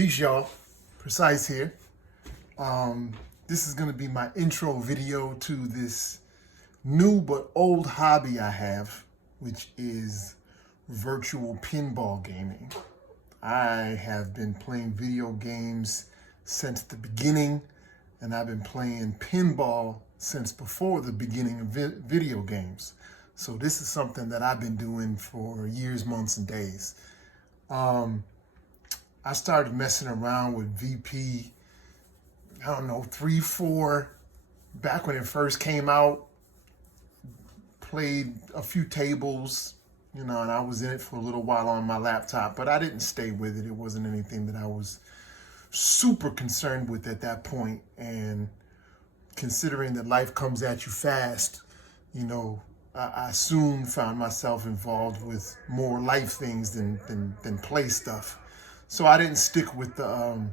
Peace, y'all. Precise here. This is going to be my intro video to this new but old hobby I have, which is virtual pinball gaming. I have been playing video games since the beginning, and I've been playing pinball since before the beginning of video games. So this is something that I've been doing for years, months, and days. I started messing around with VP, 3, 4, back when it first came out. Played a few tables, and I was in it for a little while on my laptop, but I didn't stay with it. It wasn't anything that I was super concerned with at that point. And considering that life comes at you fast, I soon found myself involved with more life things than play stuff. So I didn't stick with the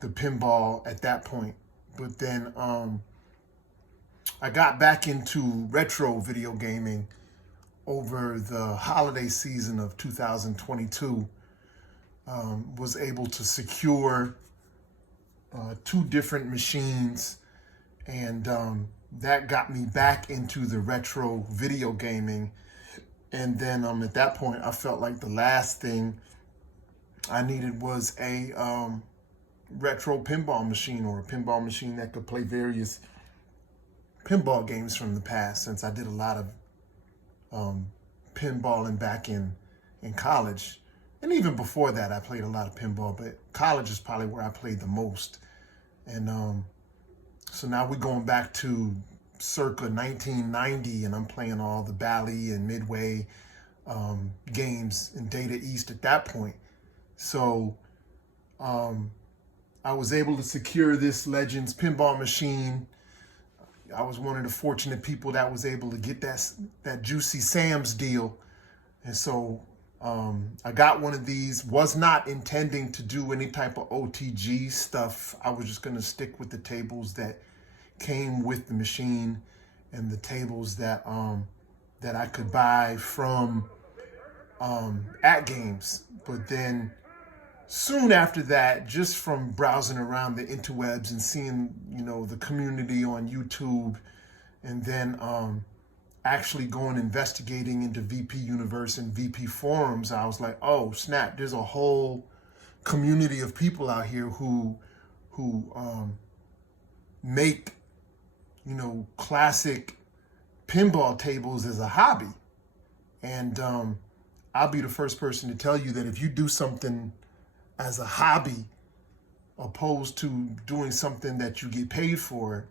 pinball at that point. But then I got back into retro video gaming over the holiday season of 2022. Was able to secure 2 different machines, and that got me back into the retro video gaming. And then at that point, I felt like the last thing I needed was a retro pinball machine, or a pinball machine that could play various pinball games from the past, since I did a lot of pinballing back in college. And even before that, I played a lot of pinball, but college is probably where I played the most. And so now we're going back to circa 1990, and I'm playing all the Bally and Midway games in Data East at that point. So I was able to secure this Legends pinball machine. I was one of the fortunate people that was able to get that Juicy Sam's deal. And so I got one of these. Was not intending to do any type of OTG stuff. I was just going to stick with the tables that came with the machine, and the tables that I could buy from at games. But then soon after that, just from browsing around the interwebs and seeing, the community on YouTube, and then actually going investigating into VP Universe and VP forums, I was like, oh snap, there's a whole community of people out here who make, classic pinball tables as a hobby. And I'll be the first person to tell you that if you do something as a hobby opposed to doing something that you get paid for,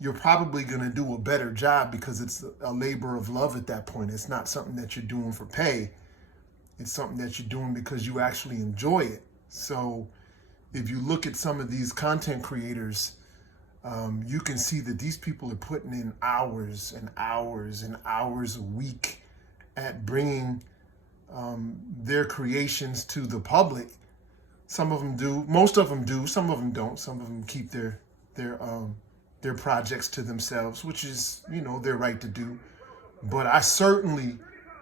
you're probably going to do a better job, because it's a labor of love at that point. It's not something that you're doing for pay. It's something that you're doing because you actually enjoy it. So if you look at some of these content creators, you can see that these people are putting in hours and hours and hours a week at bringing their creations to the public. Some of them do, most of them do, some of them don't. Some of them keep their projects to themselves, which is, their right to do. But I certainly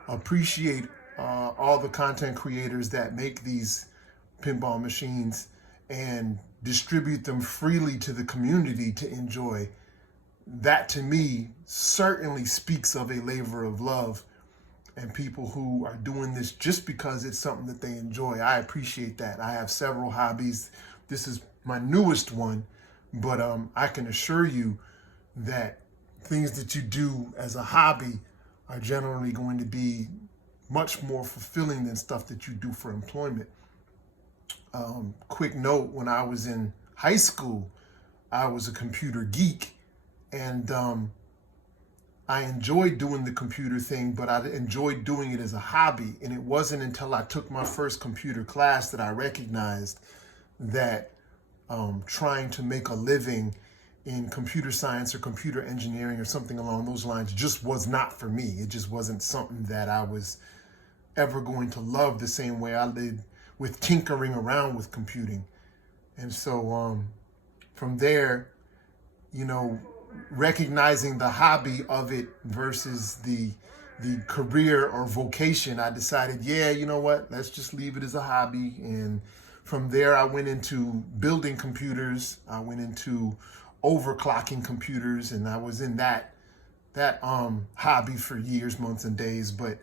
appreciate all the content creators that make these pinball machines and distribute them freely to the community to enjoy. That, to me, certainly speaks of a labor of love, and people who are doing this just because it's something that they enjoy. I appreciate that. I have several hobbies. This is my newest one, but I can assure you that things that you do as a hobby are generally going to be much more fulfilling than stuff that you do for employment. Quick note, when I was in high school, I was a computer geek, and I enjoyed doing the computer thing, but I enjoyed doing it as a hobby. And it wasn't until I took my first computer class that I recognized that trying to make a living in computer science or computer engineering or something along those lines just was not for me. It just wasn't something that I was ever going to love the same way I did with tinkering around with computing. And so from there, recognizing the hobby of it versus the career or vocation, I decided, yeah, you know what, let's just leave it as a hobby. And From there, I went into building computers. I went into overclocking computers, and I was in that hobby for years, months, and days. But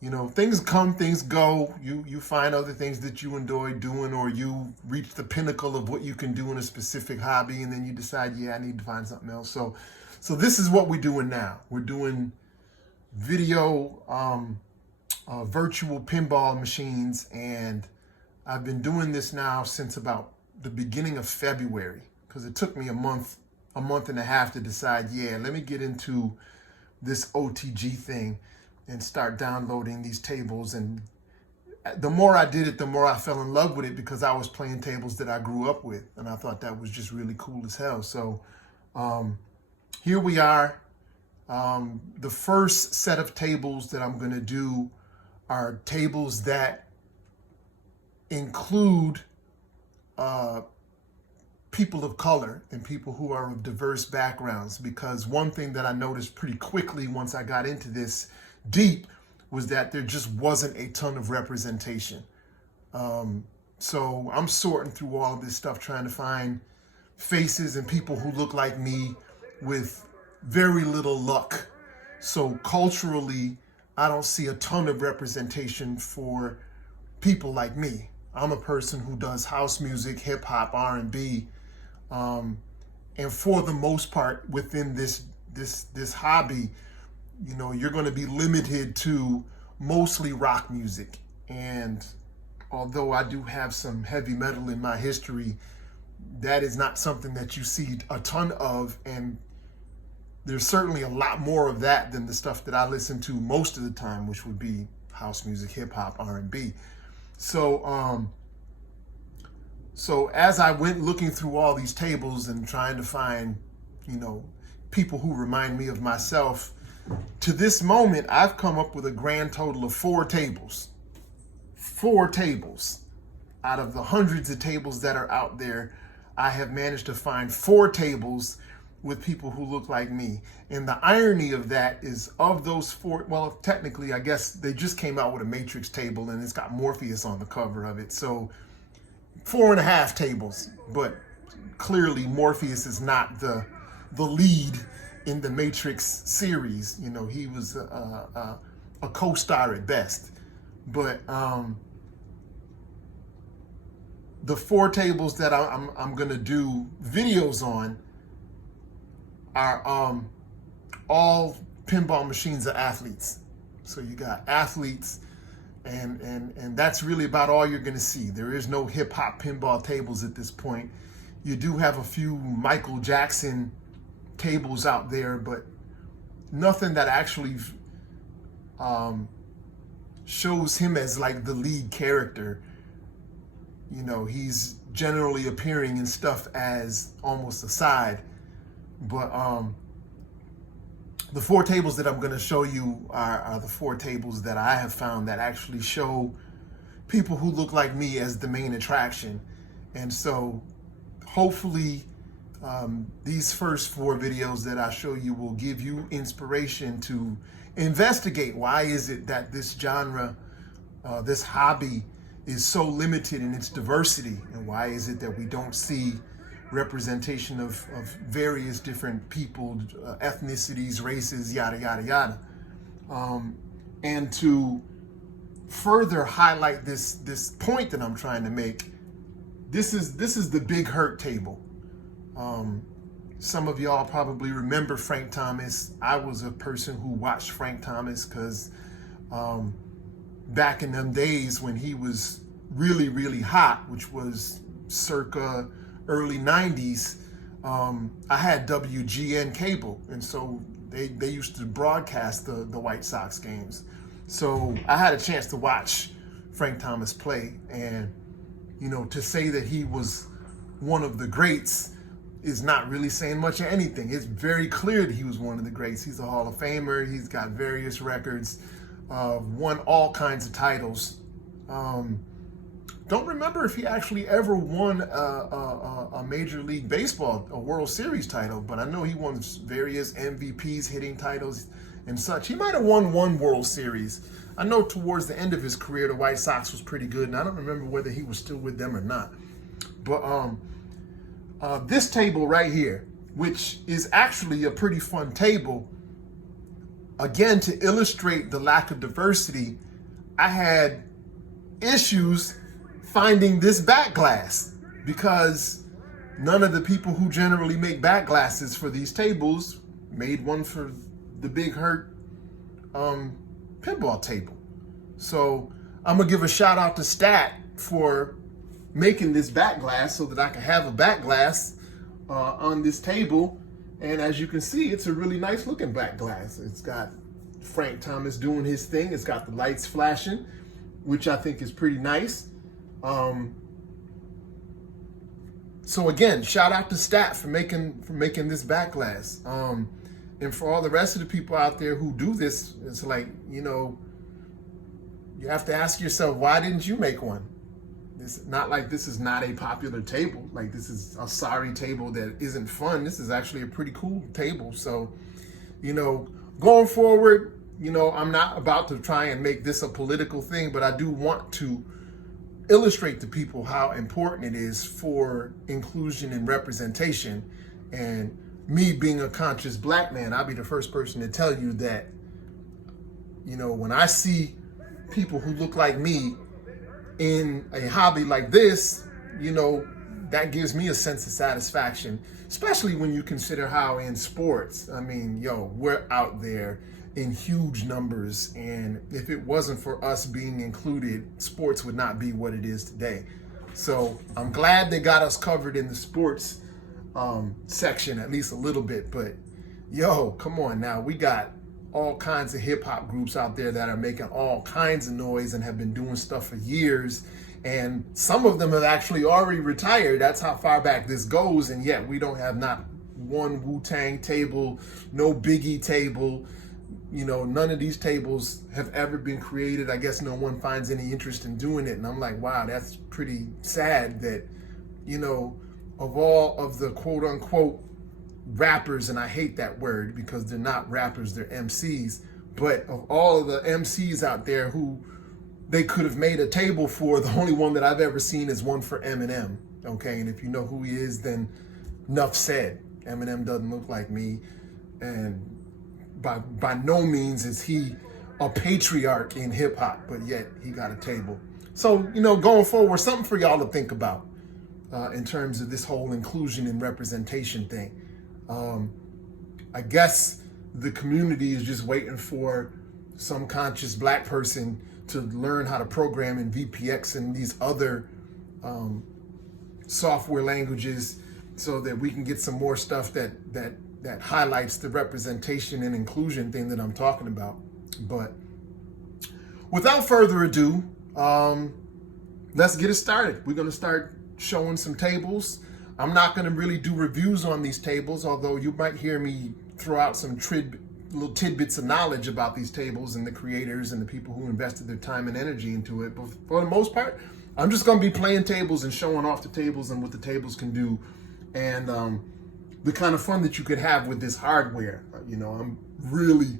you know, things come, things go. You find other things that you enjoy doing, or you reach the pinnacle of what you can do in a specific hobby, and then you decide, yeah, I need to find something else. So this is what we're doing now. We're doing video virtual pinball machines, and I've been doing this now since about the beginning of February, because it took me a month and a half to decide, yeah, let me get into this OTG thing and start downloading these tables. And the more I did it, the more I fell in love with it, because I was playing tables that I grew up with, and I thought that was just really cool as hell. So here we are. The first set of tables that I'm going to do are tables that include people of color and people who are of diverse backgrounds, because one thing that I noticed pretty quickly once I got into this deep was that there just wasn't a ton of representation. So I'm sorting through all of this stuff, trying to find faces and people who look like me with very little luck. So culturally, I don't see a ton of representation for people like me. I'm a person who does house music, hip hop, R&B, and for the most part within this hobby, you know, you're going to be limited to mostly rock music. And although I do have some heavy metal in my history, that is not something that you see a ton of, and there's certainly a lot more of that than the stuff that I listen to most of the time, which would be house music, hip hop, R&B. So as I went looking through all these tables and trying to find, you know, people who remind me of myself, to this moment, I've come up with a grand total of 4 tables. 4 tables. Out of the hundreds of tables that are out there, I have managed to find 4 tables with people who look like me. And the irony of that is, of those 4, well, technically, I guess they just came out with a Matrix table and it's got Morpheus on the cover of it. So 4.5 tables, but clearly Morpheus is not the lead in the Matrix series. You know, he was a co-star at best. But the 4 tables that I'm gonna do videos on are all pinball machines of athletes. So you got athletes, and that's really about all you're gonna see. There is no hip hop pinball tables at this point. You do have a few Michael Jackson tables out there, but nothing that actually shows him as like the lead character. You know, he's generally appearing in stuff as almost a side. But the 4 tables that I'm going to show you are the 4 tables that I have found that actually show people who look like me as the main attraction. And so hopefully these first 4 videos that I show you will give you inspiration to investigate why is it that this genre, this hobby is so limited in its diversity, and why is it that we don't see representation of various different people, ethnicities, races, yada, yada, yada. And to further highlight this point that I'm trying to make, this is the Big Hurt table. Some of y'all probably remember Frank Thomas. I was a person who watched Frank Thomas because back in them days when he was really, really hot, which was circa early 90s, I had WGN cable, and so they used to broadcast the White Sox games. So I had a chance to watch Frank Thomas play, and you know, to say that he was one of the greats is not really saying much of anything. It's very clear that he was one of the greats. He's a Hall of Famer. He's got various records, won all kinds of titles. Don't remember if he actually ever won a Major League Baseball, a World Series title, but I know he won various MVPs, hitting titles and such. He might have won 1 World Series. I know towards the end of his career, the White Sox was pretty good, and I don't remember whether he was still with them or not. But this table right here, which is actually a pretty fun table, again, to illustrate the lack of diversity, I had issues finding this back glass because none of the people who generally make back glasses for these tables made one for the Big Hurt pinball table. So I'm gonna give a shout out to Stat for making this back glass so that I can have a back glass on this table. And as you can see, it's a really nice looking back glass. It's got Frank Thomas doing his thing. It's got the lights flashing, which I think is pretty nice. So again, shout out to Stat for making this back glass. And for all the rest of the people out there who do this, it's like, you know, you have to ask yourself, why didn't you make one? It's not like this is not a popular table. Like, this is a sorry table that isn't fun. This is actually a pretty cool table. So, you know, going forward, you know, I'm not about to try and make this a political thing, but I do want to illustrate to people how important it is for inclusion and representation. And me being a conscious Black man, I'll be the first person to tell you that, you know, when I see people who look like me in a hobby like this, you know, that gives me a sense of satisfaction, especially when you consider how in sports, I mean, yo, we're out there in huge numbers, and if it wasn't for us being included, sports would not be what it is today. So I'm glad they got us covered in the sports section, at least a little bit, but yo, come on now, we got all kinds of hip hop groups out there that are making all kinds of noise and have been doing stuff for years. And some of them have actually already retired. That's how far back this goes. And yet we don't have not one Wu-Tang table, no Biggie table. You know, none of these tables have ever been created. I guess no one finds any interest in doing it. And I'm like, wow, that's pretty sad that, you know, of all of the quote unquote rappers, and I hate that word because they're not rappers, they're MCs, but of all of the MCs out there who they could have made a table for, the only one that I've ever seen is one for Eminem. Okay, and if you know who he is, then enough said. Eminem doesn't look like me, and by no means is he a patriarch in hip hop, but yet he got a table. So, you know, going forward, something for y'all to think about in terms of this whole inclusion and representation thing. I guess the community is just waiting for some conscious Black person to learn how to program in VPX and these other software languages so that we can get some more stuff that highlights the representation and inclusion thing that I'm talking about. But without further ado, let's get it started. We're going to start showing some tables. I'm not going to really do reviews on these tables, although you might hear me throw out some little tidbits of knowledge about these tables and the creators and the people who invested their time and energy into it. But for the most part, I'm just going to be playing tables and showing off the tables and what the tables can do, and the kind of fun that you could have with this hardware. You know, I'm really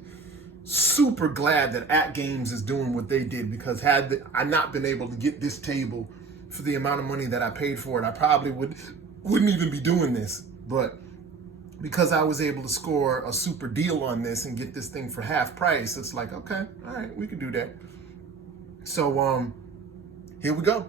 super glad that At Games is doing what they did, because had I not been able to get this table for the amount of money that I paid for it, I probably wouldn't even be doing this. But because I was able to score a super deal on this and get this thing for half price, it's like, okay, all right, we could do that. So here we go.